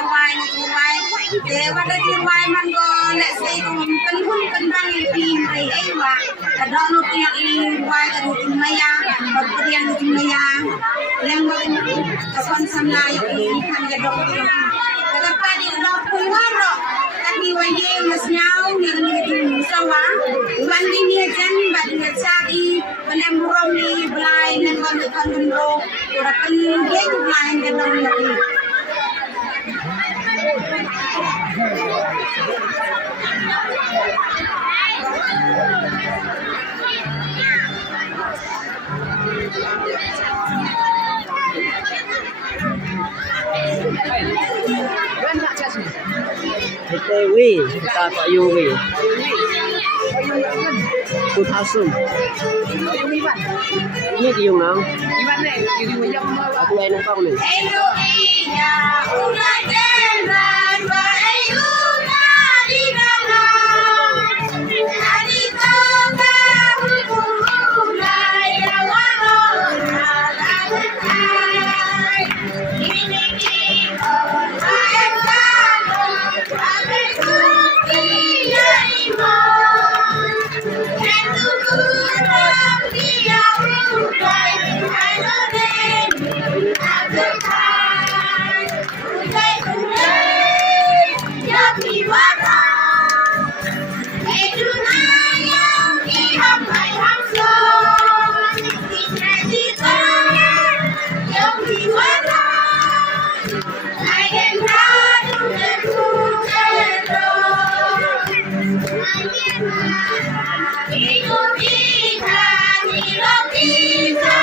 rwai na rwai de wada rwai man go let's say kung penbang ipin ay aywa kada no tiyak rwai kada tumaya pagparian tumaya lang mo kapon samla yung ikan gadok kada pa di daw puwaro tapi waye mas nyau yang ni sawa bandi ni jan bandi cari belem romi belai nan kan ro ora kan geng belai gadok ni Wei, kita tak you wei. Ku tasum. Ini kiyong nang. Aku ay nang kau ni. Ikaw di ka,